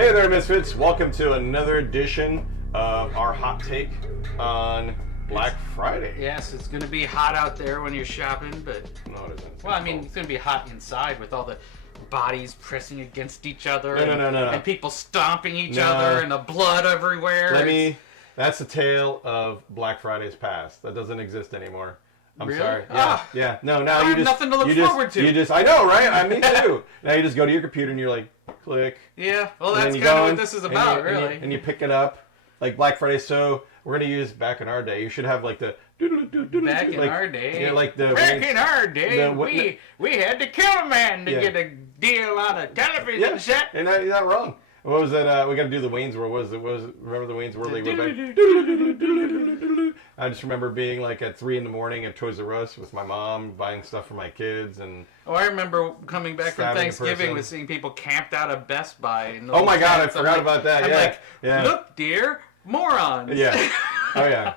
Hey there, Misfits. Welcome to another edition of our hot take on Black Friday. Yes, it's going to be hot out there when you're shopping, but... No, it isn't. Well, I mean, it's going to be hot inside with all the bodies pressing against each other. No. And people stomping each other and the blood everywhere. That's a tale of Black Friday's past. That doesn't exist anymore. I'm really? sorry. Yeah. No, now I you have just... nothing to look forward to. I know, right? Me too. Now you just go to your computer and you're like, click. Yeah, well, that's kind of what this is about, really. And you pick it up, like Black Friday. So we're gonna use back in our day. You should have like the back in our day. Yeah, like the back in our day, we had to kill a man to get a deal on a television set. And you're not wrong. What was that? We got to do the Wayne's World. Remember the Wayne's World? I just remember being like at 3 a.m. at Toys R Us with my mom, buying stuff for my kids, and I remember coming back from Thanksgiving with seeing people camped out of Best Buy. Oh my God, I forgot about that. I'm like, look, dear, morons. Yeah. Oh yeah.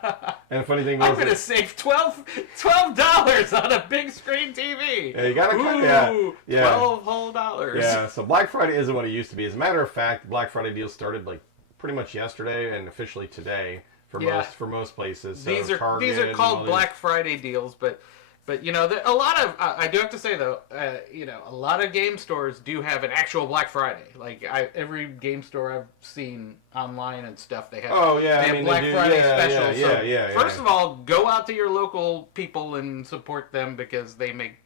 And the funny thing was, I'm gonna save $12 on a big screen TV. Yeah, you gotta $12 whole dollars. Yeah. So Black Friday isn't what it used to be. As a matter of fact, Black Friday deals started like pretty much yesterday and officially today for most places. So these are called Black Friday deals, but you know, a lot of I do have to say though, you know, a lot of game stores do have an actual Black Friday. Like every game store I've seen online and stuff, they have Black Friday specials. First of all, go out to your local people and support them because they make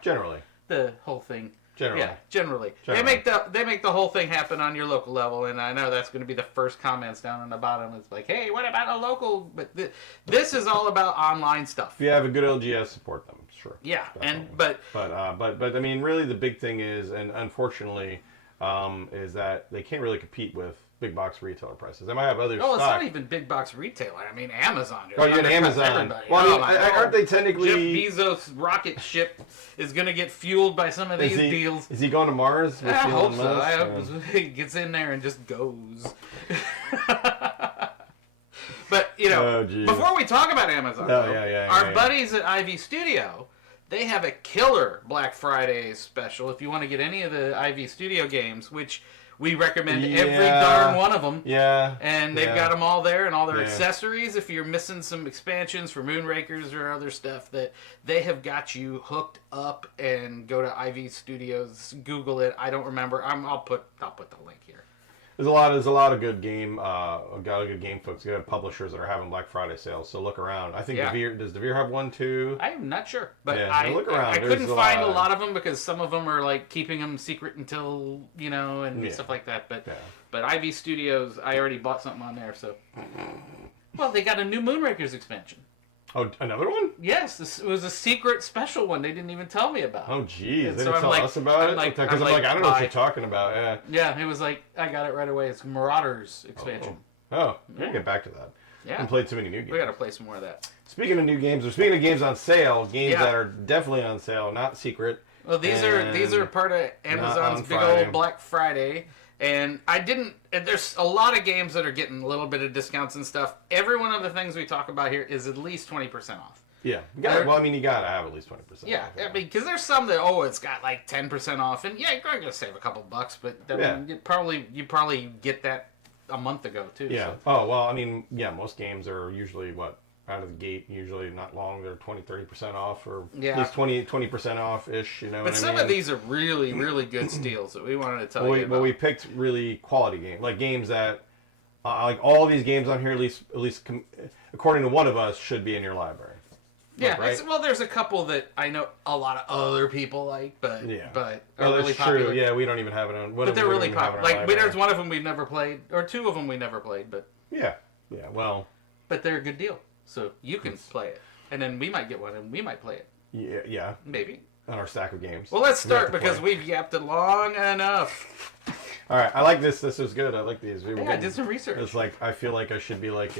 generally the whole thing. Generally. They make the whole thing happen on your local level, and I know that's going to be the first comments down on the bottom. It's like, hey, what about a local? But this is all about online stuff. If you have a good LGS, support them, sure. Yeah, definitely. but I mean, really, the big thing is, and unfortunately, is that they can't really compete with big box retailer prices. They might have other stock. It's not even big box retailer. I mean, Amazon. Oh, you're Amazon. Everybody. Well, I mean, aren't they technically... Jeff Bezos' rocket ship is going to get fueled by some of these deals. Is he going to Mars? I hope so. I hope he gets in there and just goes. But, you know, before we talk about Amazon, our buddies at Ivy Studio, they have a killer Black Friday special. If you want to get any of the Ivy Studio games, which... we recommend every darn one of them. Yeah. And they've got them all there and all their accessories. If you're missing some expansions for Moonrakers or other stuff, that they have got you hooked up. And go to Ivy Studios, Google it. I don't remember. I'll put the link here. There's a lot of good game, folks, good publishers that are having Black Friday sales. So look around. I think does DeVere have one too? I'm not sure, but look around. I couldn't find a lot of them because some of them are like keeping them secret until and stuff like that. But Ivy Studios, I already bought something on there. So, well, they got a new Moonrakers expansion. Oh, another one? Yes, it was a secret special one. They didn't even tell me about. Oh, geez. They didn't tell us about it? Because I'm like, I don't know what you're talking about. Yeah. Yeah, it was like, I got it right away. It's Marauders expansion. Oh, we'll get back to that. Yeah. I haven't played too many new games. We got to play some more of that. Speaking of new games, or speaking of games on sale, games that are definitely on sale, not secret. Well, these are part of Amazon's big old Black Friday. And there's a lot of games that are getting a little bit of discounts and stuff. Every one of the things we talk about here is at least 20% off. Yeah. You gotta have at least 20% off. Yeah, I mean, because there's some that, it's got like 10% off. And yeah, you're going to save a couple bucks, but you probably get that a month ago, too. Yeah. So. Oh, well, I mean, most games are usually, out of the gate, usually not long. They're 20-30% off, or at least 20% off-ish, But some of these are really, really good steals that we wanted to tell you about. But we picked really quality games, like games that, like all these games on here, at least according to one of us, should be in your library. Yeah, right? There's a couple that I know a lot of other people like, but are really popular. True. Yeah, we don't even have it on. But they're really popular. Like, there's one of them we've never played, or two of them we never played, but... Yeah, well... But they're a good deal. So you can play it, and then we might get one, and we might play it. Yeah. Maybe. On our stack of games. Well, let's start because we've yapped it long enough. All right, I like this. This is good. I like these. I did some research. It's like, I feel like I should be like,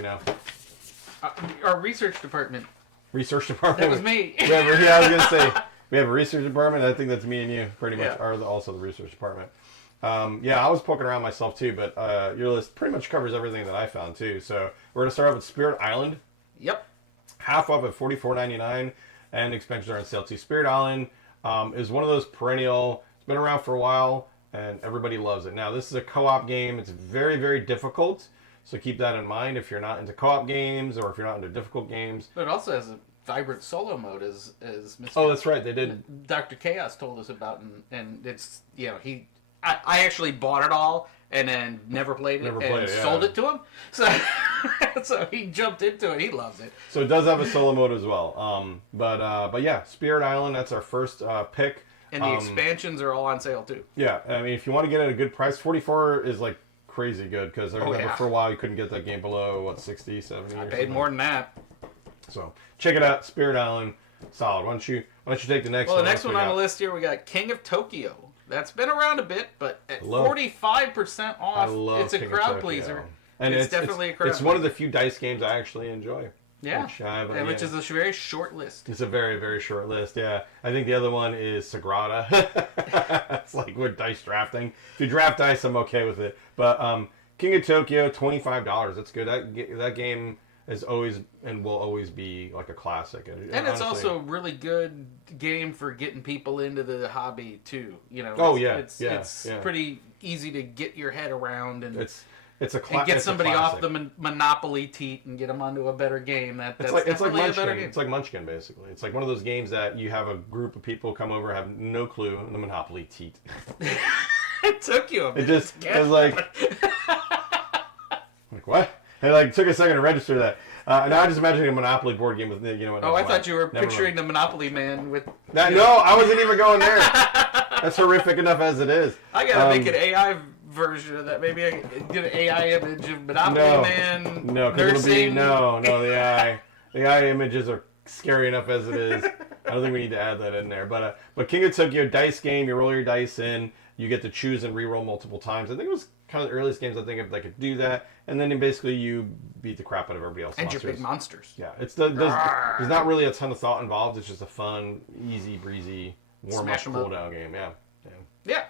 our research department. Research department? That was me. I was going to say, we have a research department. I think that's me and you pretty much are also the research department. I was poking around myself too, but your list pretty much covers everything that I found too. So we're going to start off with Spirit Island. Yep. Half off at $44.99, and expansions are on sale too. Spirit Island is one of those perennial, it's been around for a while, and everybody loves it. Now, this is a co-op game. It's very, very difficult, so keep that in mind if you're not into co-op games or if you're not into difficult games. But it also has a vibrant solo mode, as Mr. Oh, that's right, they did. Dr. Chaos told us about, and it's, I actually bought it all and then never played it and sold it to him. So so he jumped into it. He loves it. So it does have a solo mode as well. But yeah, Spirit Island, that's our first pick. And the expansions are all on sale too. Yeah, I mean, if you want to get it at a good price, 44 is like crazy good, because I remember for a while you couldn't get that game below, what, 60, 70 I or paid something. more than that. So check it out, Spirit Island, solid. Why don't you take the next one? Well, the next one on the list here, we got King of Tokyo. That's been around a bit, but at 45% off, it's a crowd pleaser. And it's definitely a crowd pleaser. It's one of the few dice games I actually enjoy. Yeah, which is a very short list. It's a very, very short list, yeah. I think the other one is Sagrada. It's like we're dice drafting. If you draft dice, I'm okay with it. But King of Tokyo, $25. That's good. That game is always and will always be like a classic. And it's also a really good game for getting people into the hobby too. It's pretty easy to get your head around, and it's a and get somebody off the Monopoly teat and get them onto a better game. It's like Munchkin. It's like Munchkin, basically. It's like one of those games that you have a group of people come over, have no clue, and the Monopoly teat. It took you a minute. It was like what? It took a second to register that. Now I just imagining a Monopoly board game with I thought you were picturing the Monopoly man with that. No, I wasn't even going there. That's horrific enough as it is. I gotta make an AI version of that. Maybe I get an AI image of Monopoly Man. No, because it'll be the AI images are scary enough as it is. I don't think we need to add that in there. But King of Tokyo, dice game. You roll your dice in. You get to choose and re-roll multiple times. I think it was kind of the earliest games I think of that could do that. And then basically you beat the crap out of everybody else. And your big monsters. Yeah, there's not really a ton of thought involved. It's just a fun, easy breezy warm up, cool down game. Yeah.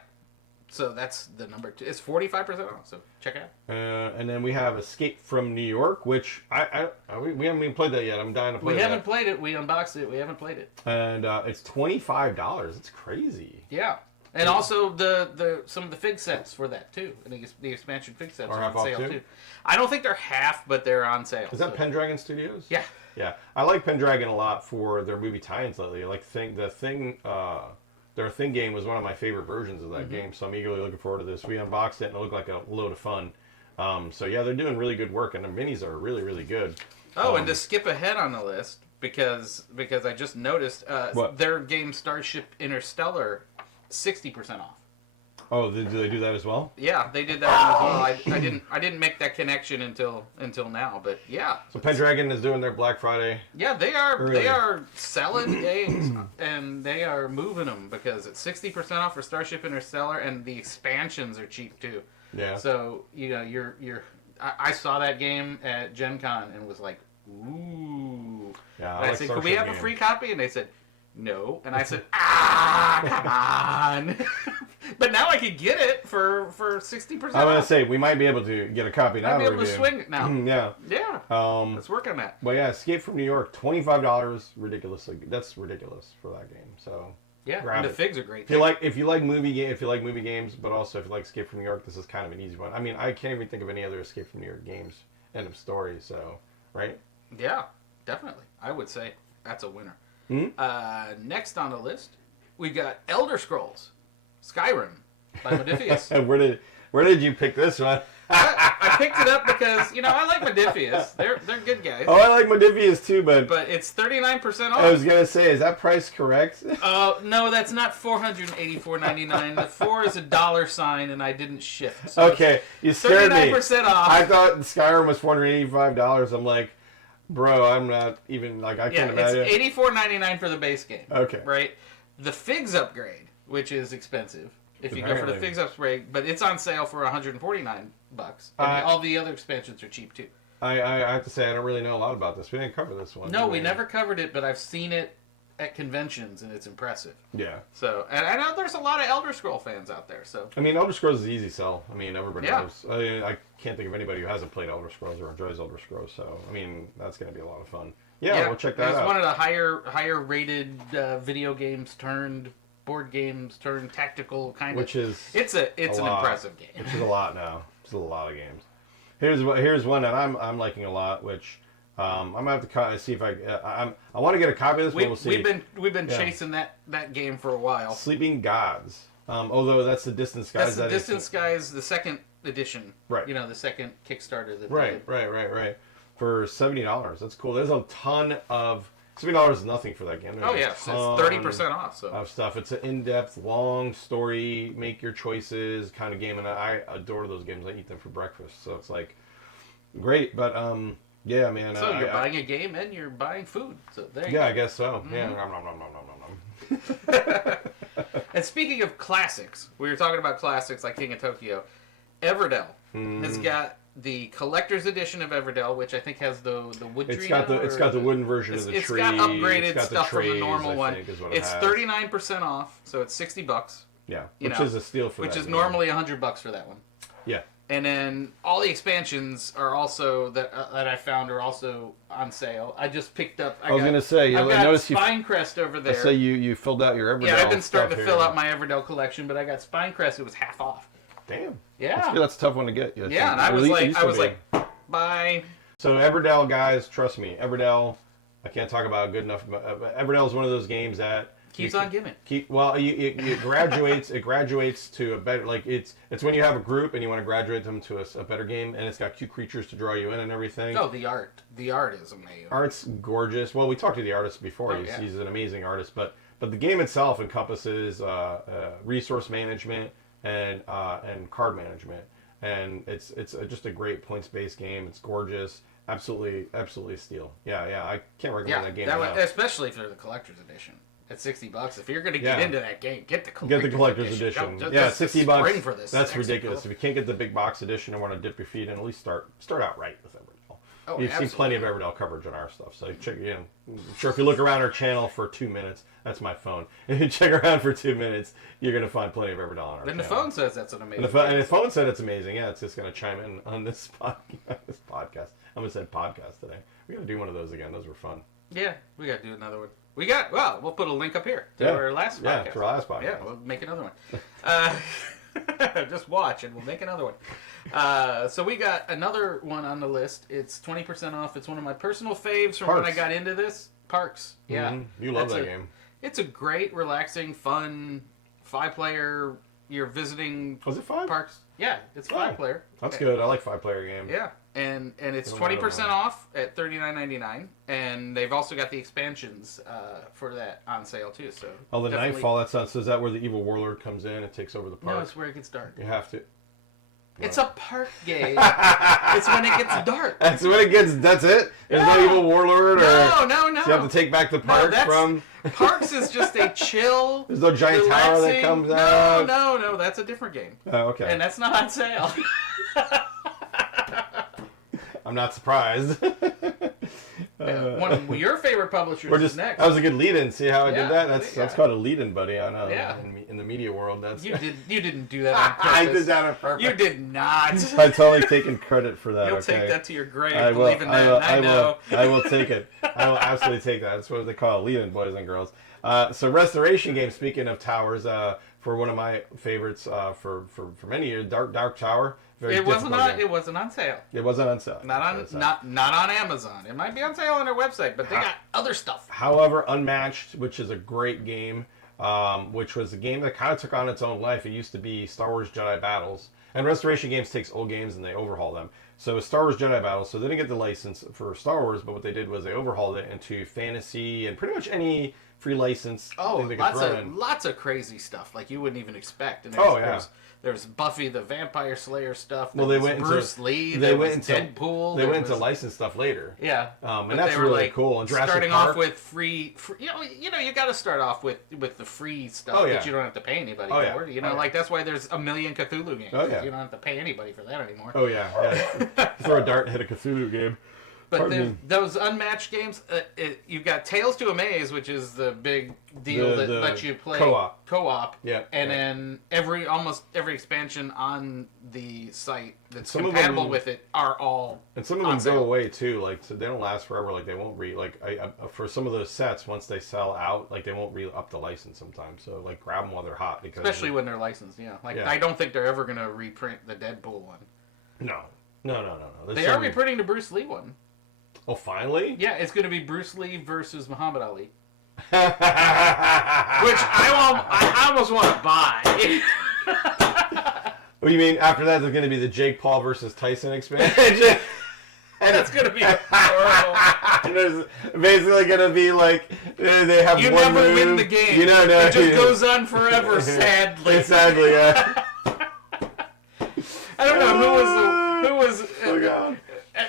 So that's the number 2. It's 45% off. So check it out. And then we have Escape from New York, which we haven't even played that yet. I'm dying to play. We haven't played it. We unboxed it. We haven't played it. And it's $25. It's crazy. Yeah. And also the some of the fig sets for that too. I think the expansion fig sets are on sale too. I don't think they're half, but they're on sale. Is that Pendragon Studios? Yeah. Yeah. I like Pendragon a lot for their movie tie-ins lately. Like their Thing game was one of my favorite versions of that game, so I'm eagerly looking forward to this. We unboxed it and it looked like a load of fun. So yeah, they're doing really good work, and their minis are really, really good. Oh, and to skip ahead on the list, because I just noticed their game Starship Interstellar, 60% off. Oh, did they do that as well? Yeah, they did that as well. I didn't make that connection until now, but yeah. So Pendragon is doing their Black Friday. Yeah, they are selling games and they are moving them because it's 60% off for Starship Interstellar, and the expansions are cheap too. Yeah. So I saw that game at Gen Con and was like, ooh. Yeah. And I said, could we have a free copy? And they said, no. And I said, come on. But now I could get it for 60%. I'm going to say, we might be able to get a copy now. I'll be able to swing it now. Yeah. Yeah. Let's work on that. But yeah, Escape from New York, $25. Ridiculously. That's ridiculous for that game. So yeah, and the figs are great. If you like movie games, but also if you like Escape from New York, this is kind of an easy one. I mean, I can't even think of any other Escape from New York games. End of story. So, right? Yeah, definitely. I would say that's a winner. Mm-hmm. Next on the list, we got Elder Scrolls Skyrim by Modifius. Where did you pick this one? I picked it up because I like Modifius. They're good guys. Oh, I like Modifius too, but it's 39% off. I was gonna say, is that price correct? No, that's not $484.99. The 4 is a $, and I didn't shift. So okay, you scared me. 39% off. I thought Skyrim was $485. I'm like, bro, I'm not even I can't imagine. It's $84.99 for the base game. Okay. Right. The Figs upgrade, which is expensive. If you go for the Figs upgrade, but it's on sale for $149. And all the other expansions are cheap too. I have to say, I don't really know a lot about this. We didn't cover this one. No, we never covered it, but I've seen it at conventions, and it's impressive. Yeah. So, and I know there's a lot of Elder Scroll fans out there. So. I mean, Elder Scrolls is an easy sell. I mean, everybody knows. I can't think of anybody who hasn't played Elder Scrolls or enjoys Elder Scrolls. So, I mean, that's going to be a lot of fun. Yeah, we'll check that out. It's one of the higher rated video games turned board games turned tactical kind of. Which is it's an impressive game. Which is a lot now. It's a lot of games. Here's one that I'm liking a lot, which I'm gonna have to see if I want to get a copy of this. But we'll see. We've been chasing that game for a while. Sleeping Gods. Although that's the Distant Skies. That's the Distant Skies, the second edition. Right. You know, the second Kickstarter. That Right. For $70. That's cool. There's a ton of $70 is nothing for that game. There's it's 30% off. So of stuff. It's an in-depth, long story, make your choices kind of game, and I adore those games. I eat them for breakfast, so it's like great. But yeah, man. So you're buying a game and you're buying food. So there you go. I guess so. Mm-hmm. Yeah. And speaking of classics, we were talking about classics like King of Tokyo. Everdell has got the collector's edition of Everdell, which I think has the wood tree. It's got the wooden version of the tree. It's got upgraded stuff from the normal one. It's 39% off, so it's $60. Yeah, which is a steal for that. Which is normally $100 for that one. Yeah. And then all the expansions are also that I found are also on sale. I just picked up. I was gonna say, I got Spinecrest over there. I say you filled out your Everdell. Yeah, I've been starting to fill out my Everdell collection, but I got Spinecrest. It was half off. Damn. Yeah. That's a tough one to get. Yeah, and I was like, bye. So Everdell, guys, trust me, Everdell. I can't talk about it good enough. Everdell is one of those games that keeps on giving. It graduates. It graduates to a better. Like it's when you have a group and you want to graduate them to a better game, and it's got cute creatures to draw you in and everything. Oh, the art is amazing. Art's gorgeous. Well, we talked to the artist before. He's an amazing artist, but the game itself encompasses resource management and card management, and it's just a great points-based game. It's gorgeous. Absolutely a steal. Yeah, I can't recommend that game enough. Especially for the collector's edition. At $60, if you're going to get into that game, get the collector's edition. Just $60. Spring for this. That's ridiculous. If you can't get the big box edition and want to dip your feet in, at least start out right with Everdell. Oh, You've seen plenty of Everdell coverage on our stuff, so check. Sure, if you look around our channel for 2 minutes, that's my phone. If you check around for 2 minutes, you're going to find plenty of Everdell on our channel. And the phone says that's an amazing. And the phone said it's amazing. Yeah, it's just going to chime in on this podcast. I'm going to say podcast today. We got to do one of those again. Those were fun. Yeah, we got to do another one. We'll put a link up here to our last podcast. Yeah, to our last podcast. Yeah, we'll make another one. Just watch and we'll make another one. So we got another one on the list. It's 20% off. It's one of my personal faves from when I got into this. Parks. Yeah. Mm-hmm. You love that game. It's a great, relaxing, fun 5-player. You're visiting. Was it 5? Parks. Yeah, it's 5-player. That's good. I like 5-player games. Yeah. And it's 20% off at $39.99, and they've also got the expansions for that on sale too. So the Nightfall. That's not. So is that where the evil warlord comes in and takes over the park? No, it's where it gets dark. You have to. It's a park game. It's when it gets dark. That's when it gets. That's it. There's no evil warlord. No. So you have to take back the park from. Parks is just a chill. There's no giant tower that comes out. No. That's a different game. Oh, okay. And that's not on sale. I'm not surprised. One of your favorite publishers is next. That was a good lead-in. See how I did that? That's called a lead-in, buddy. I know. Yeah. In the media world, that's. You didn't do that on purpose. I did that on purpose. You did not. I'm totally taking credit for that. You'll take that to your grave. I will. Believe in that. I know. I will take it. I will absolutely take that. That's what they call a lead-in, boys and girls. So restoration game. Speaking of towers, for one of my favorites for many years, Dark Tower. It wasn't on sale. It wasn't on sale. Not on Amazon. It might be on sale on their website, but they got other stuff. However, Unmatched, which is a great game, which was a game that kind of took on its own life. It used to be Star Wars Jedi Battles, and Restoration Games takes old games and they overhaul them. So it was Star Wars Jedi Battles, so they didn't get the license for Star Wars, but what they did was they overhauled it into fantasy and pretty much any free license. Oh, lots of crazy stuff like you wouldn't even expect. And there's Buffy the Vampire Slayer stuff. Well, they went Bruce Lee. They went into Deadpool. They went into licensed stuff later. Yeah, and that's really cool. And Jurassic starting Park. Off with free you got to start off with the free stuff that you don't have to pay anybody for. Like that's why there's a million Cthulhu games. You don't have to pay anybody for that anymore. Oh yeah. Throw a dart and hit a Cthulhu game. But those unmatched games, you've got Tales to Amaze, which is the big deal that lets you play co-op. Yeah. And then almost every expansion on the site that's compatible with it are all. And some of them go away too. Like, so they don't last forever. Like, they won't for some of those sets, once they sell out, like they won't re-up the license sometimes. So like, grab them while they're hot, because especially when they're licensed. Yeah. Like, I don't think they're ever gonna reprint the Deadpool one. No. They are reprinting the Bruce Lee one. Oh, finally? Yeah, it's going to be Bruce Lee versus Muhammad Ali. Which I almost want to buy. What do you mean? After that, there's going to be the Jake Paul versus Tyson expansion? And it's going to be horrible. And there's basically going to be like, they have you one never move. win the game. You know, it just goes on forever, sadly. Sadly, yeah. I don't know who was. Oh, God.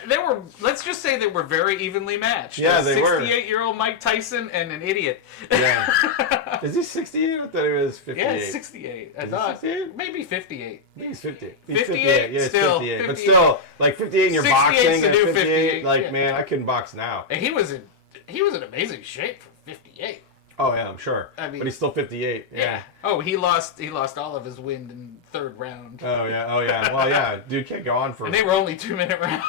They were. Let's just say they were very evenly matched. Yeah, they were. 68-year-old Mike Tyson and an idiot. Yeah. Is he 68? I thought he was 58. Yeah, he's 68. I thought 68? Maybe 58. I think he's 50. He's 58. Yeah, still 58. But still, like 58 in your boxing at 58. Like, yeah. Man, I couldn't box now. And he was in amazing shape for 58. Oh yeah, I'm sure. I mean, but he's still 58. Yeah. Oh, he lost all of his wind in third round. Oh yeah. Well, yeah, dude can't go on for. And they were only 2-minute rounds.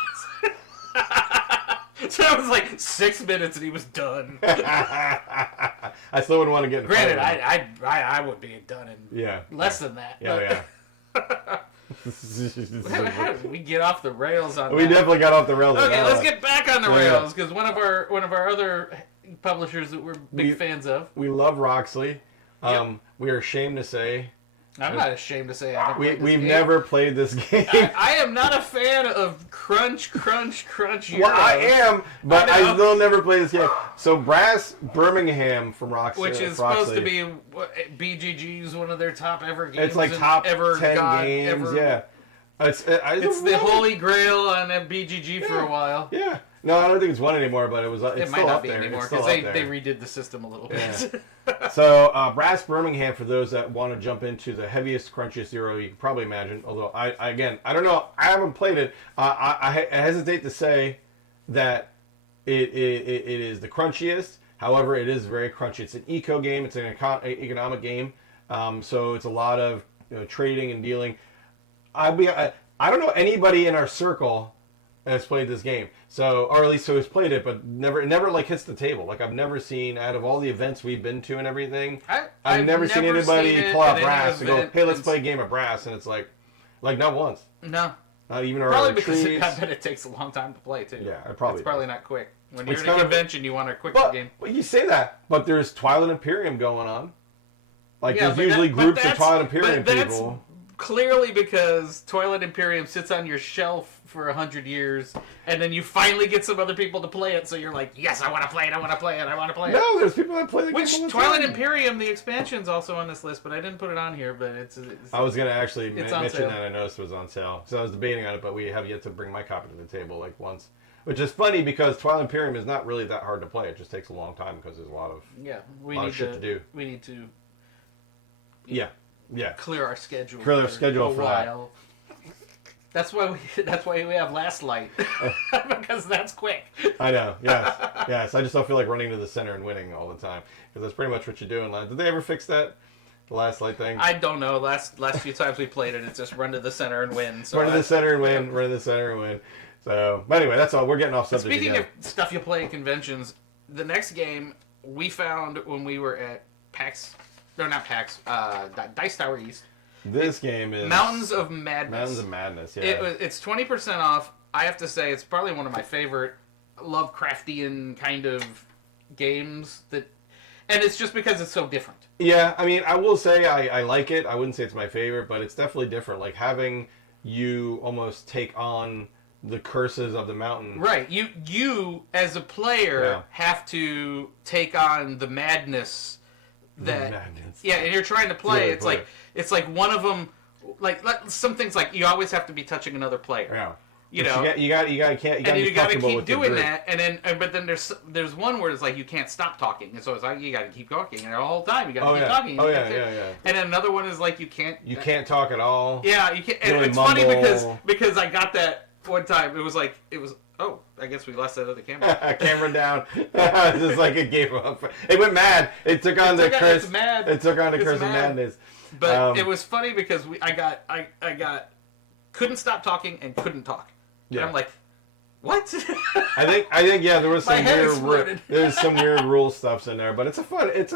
So that was like 6 minutes and he was done. I still wouldn't want to get. Granted, I would be done in less than that. Yeah. How did we get off the rails on that? We definitely got off the rails. Okay, let's get back on the rails, because one of our other publishers that we're big fans of. We love Roxley. We are ashamed to say. I'm not ashamed to say we've never played this game. I am not a fan of crunch Euros. Well, I am, but I still never played this game. So Brass Birmingham from Roxley, which is supposed to be BGG's one of their top ever games. It's like top ever 10 games. Ever. Yeah, it's the holy grail on BGG for a while. Yeah. No, I don't think it's one anymore, but it might not be anymore because they redid the system a little bit. So, Brass Birmingham, for those that want to jump into the heaviest, crunchiest Euro you can probably imagine, although I don't know, I haven't played it. I hesitate to say that it is the crunchiest. However, it is very crunchy. It's an eco game. It's an economic game. So it's a lot of trading and dealing. I don't know anybody in our circle has played this game, or at least who has played it, but it never like hits the table. Like, I've never seen, out of all the events we've been to and everything, I've never seen anybody pull out Brass and go, "Hey, let's play a game of Brass," and it's like not once. No. Not even our probably because retreats. I bet it takes a long time to play too. Yeah, it's probably not quick. When you're at a convention, you want a quick game. But you say that, but there's Twilight Imperium going on. Like, there's usually groups of Twilight Imperium people. Clearly because Twilight Imperium sits on your shelf for 100 years, and then you finally get some other people to play it, so you're like, yes, I want to play it, I want to play it, I want to play it. No, there's people that play the game. Which Twilight Imperium, the expansion's also on this list, but I didn't put it on here, but it's I was going to actually mention that I noticed it was on sale. So I was debating on it, but we have yet to bring my copy to the table like once. Which is funny because Twilight Imperium is not really that hard to play. It just takes a long time because there's a lot of shit to do. We need to clear our schedule. For a while. That's why we have Last Light, because that's quick. I know. Yes. I just don't feel like running to the center and winning all the time, because that's pretty much what you're doing. Did they ever fix that? The Last Light thing? I don't know. Last few times we played it, it's just run to the center and win. So run to the center and win. Run to the center and win. So, but anyway, that's all. We're getting off subject. Speaking of stuff you play at conventions, the next game we found when we were at PAX. No, not PAX. Dice Tower East. This game is Mountains of Madness. Mountains of Madness. Yeah. It's 20% off. I have to say, it's probably one of my favorite Lovecraftian kind of games and it's just because it's so different. Yeah, I mean, I will say I like it. I wouldn't say it's my favorite, but it's definitely different. Like, having you almost take on the curses of the mountain. Right. You as a player have to take on the madness. And you're trying to play. It's like one of them. Like some things, like you always have to be touching another player. Yeah. You know. You got to keep doing that, but then there's one where it's like you can't stop talking, and so it's like you got to keep talking, and the whole time you got to keep talking. And then another one is like you can't talk at all. Yeah, you can't. And it's mumble. funny because I got that one time. It was Oh, I guess we lost that other camera. Camera down. Just like it gave up. It went mad. It took on the curse. It took on the curse of madness. But it was funny because I got couldn't stop talking and couldn't talk. And I'm like, what? I think yeah, there was some there's some weird rule stuffs in there, but it's a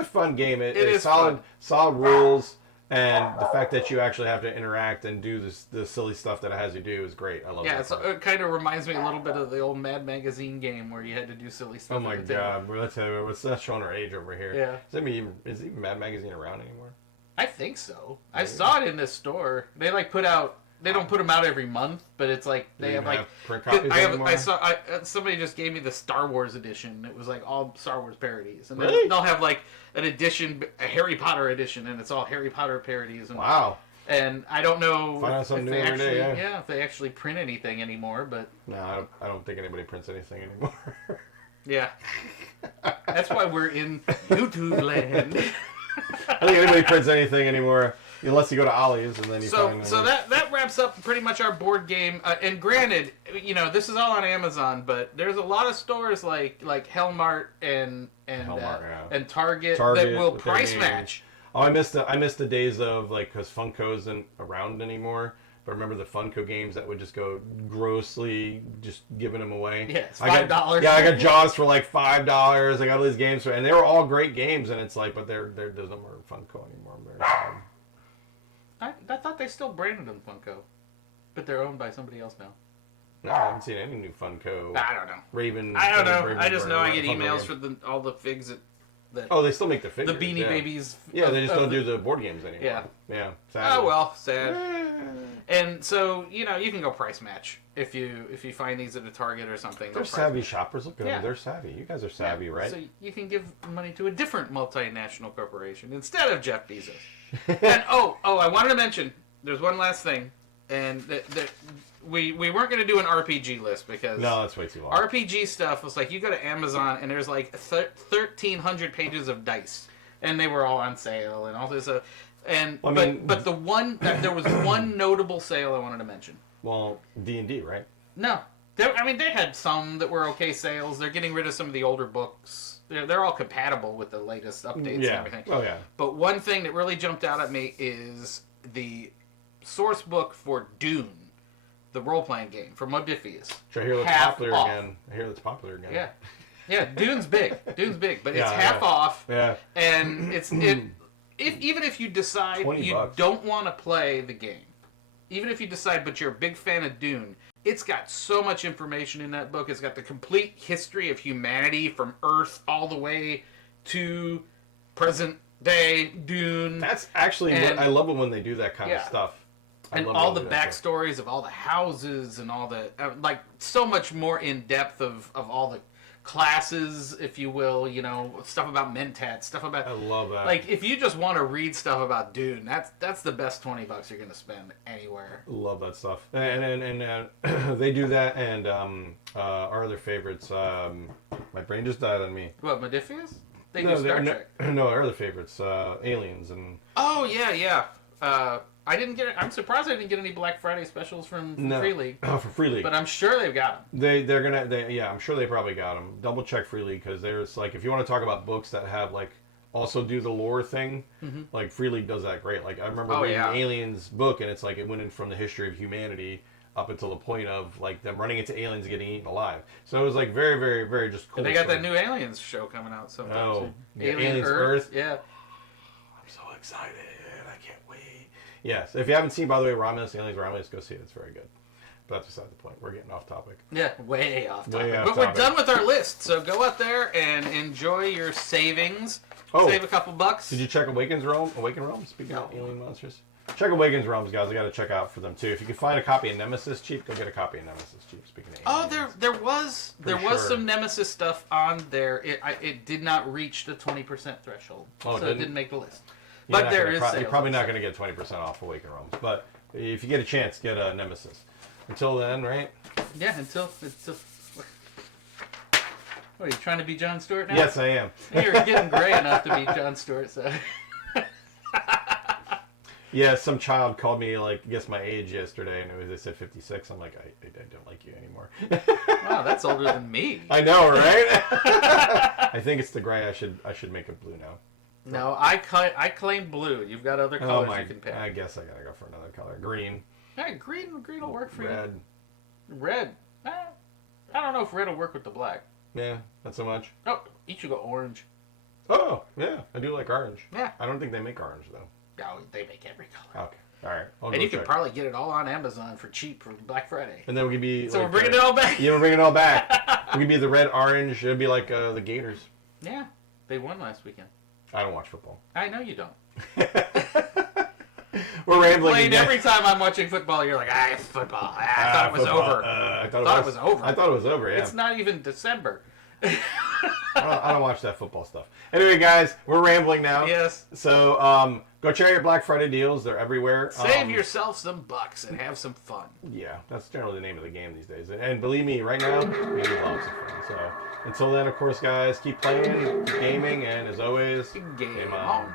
fun game. It's solid rules, and the fact that you actually have to interact and do the silly stuff that it has you do is great. I love that. Yeah, it kind of reminds me a little bit of the old Mad Magazine game where you had to do silly stuff. Oh my god, let's not showing our age over here. Yeah. Is even Mad Magazine around anymore? I think so. I saw it in this store. They They don't put them out every month, but it's like they have like print copies anymore? Somebody just gave me the Star Wars edition. It was like all Star Wars parodies, and really? they'll have like an edition, a Harry Potter edition, and it's all Harry Potter parodies. And, wow. And I don't know if they actually print anything anymore, but no, I don't think anybody prints anything anymore. Yeah, that's why we're in YouTube land. I don't think anybody prints anything anymore. Unless you go to Ollie's and then you find... So that wraps up pretty much our board game. And granted, this is all on Amazon, but there's a lot of stores like Hellmart and Target that will price match. Oh, I missed the days of because Funko isn't around anymore. But remember the Funko games that would just go grossly just giving them away? Yeah, it's $5. I got Jaws for like $5. I got all these games and they were all great games. And it's like, but there's no more Funko anymore. I'm very sorry. I thought they still branded them Funko, but they're owned by somebody else now. No, I haven't seen any new Funko. I don't know. Raven. I don't know. I just know I get emails for all the figs that. Oh, they still make the figures. The Beanie Babies. Yeah, they just don't do the board games anymore. Yeah. Sadly. Oh well, sad. And so you can go price match if you find these at a Target or something. They're savvy shoppers. Look at them. They're savvy. You guys are savvy, right? So you can give money to a different multinational corporation instead of Jeff Bezos. And I wanted to mention there's one last thing, and that we weren't going to do an RPG list because no, that's way too long. RPG stuff was like you go to Amazon and there's like 1,300 pages of dice, and they were all on sale and all this. And but the one there was one notable sale I wanted to mention. Well, D&D, right? No, they had some that were okay sales. They're getting rid of some of the older books. They're all compatible with the latest updates and everything. Oh, yeah. But one thing that really jumped out at me is the source book for Dune, the role-playing game from Modiphius. Which I hear that's popular again. Yeah. Yeah, Dune's big. But it's half off. Yeah. And even if you decide you don't want to play the game, even if you decide but you're a big fan of Dune, it's got so much information in that book. It's got the complete history of humanity from Earth all the way to present day Dune. That's actually I love it when they do that kind of stuff. And all the backstories of all the houses and all the so much more in depth of all the classes, if you will, stuff about Mentat, stuff about... I love that. Like, if you just want to read stuff about Dune, that's the best $20 you're going to spend anywhere. Love that stuff. And they do that, and our other favorites, my brain just died on me. What, Modiphius? They do Star Trek. No, our other favorites, Aliens and... Oh, yeah. I didn't get it. I'm surprised I didn't get any Black Friday specials from Free League. Oh, for Free League. But I'm sure they've got them. I'm sure they probably got them. Double check Free League because there's if you want to talk about books that have also do the lore thing, Free League does that great. I remember reading the Aliens book and it's it went in from the history of humanity up until the point of them running into aliens and getting eaten alive. So it was very, very, very just cool. And they got that new Aliens show coming out sometime. Oh, Aliens Earth. Yeah. I'm so excited. Yes. If you haven't seen, by the way, Aliens Romulus, go see it. It's very good. But that's beside the point. We're getting off topic. Yeah, way off topic. But we're done with our list. So go out there and enjoy your savings. Oh, save a couple bucks. Did you check Awaken Realms? Speaking of alien monsters. Check Awaken Realms, guys. I got to check out for them, too. If you can find a copy of Nemesis cheap, go get a copy of Nemesis cheap. Speaking of aliens. There was some Nemesis stuff on there. It did not reach the 20% threshold. So it didn't make the list. But there is you're probably not going to get 20% off Awaken Realms. But if you get a chance, get a Nemesis. Until then, right? Yeah, until... What, are you trying to be Jon Stewart now? Yes, I am. You're getting gray enough to be Jon Stewart, so... Yeah, some child called me, like, guess my age yesterday, and they said 56. I'm like, I don't like you anymore. Wow, that's older than me. I know, right? I think it's the gray. I should make it blue now. No, I claim blue. You've got other colors you can pick. I guess I gotta go for another color. Green. Yeah, green will work for Red. you. Red. I don't know if red will work with the black. Yeah, not so much. Oh, you should go orange. Oh, yeah, I do like orange. Yeah. I don't think they make orange, though. No, they make every color. Okay, all right. And you can probably get it all on Amazon for cheap for Black Friday. And then we could be. So like, we're bringing it all back. Yeah, we're bringing it all back. We could be the red, orange. It'd be like the Gators. Yeah, they won last weekend. I don't watch football. I know you don't. We're rambling. Played every time I'm watching football, you're like, it's football. I thought it was over. I thought it was over. I thought it was over, yeah. It's not even December. I don't watch that football stuff. Anyway, guys, we're rambling now. Yes. So go check out your Black Friday deals. They're everywhere. Save yourself some bucks and have some fun. Yeah, that's generally the name of the game these days. And believe me, right now, we have lots of fun. So until then, of course, guys, keep playing, keep gaming, and as always, game on.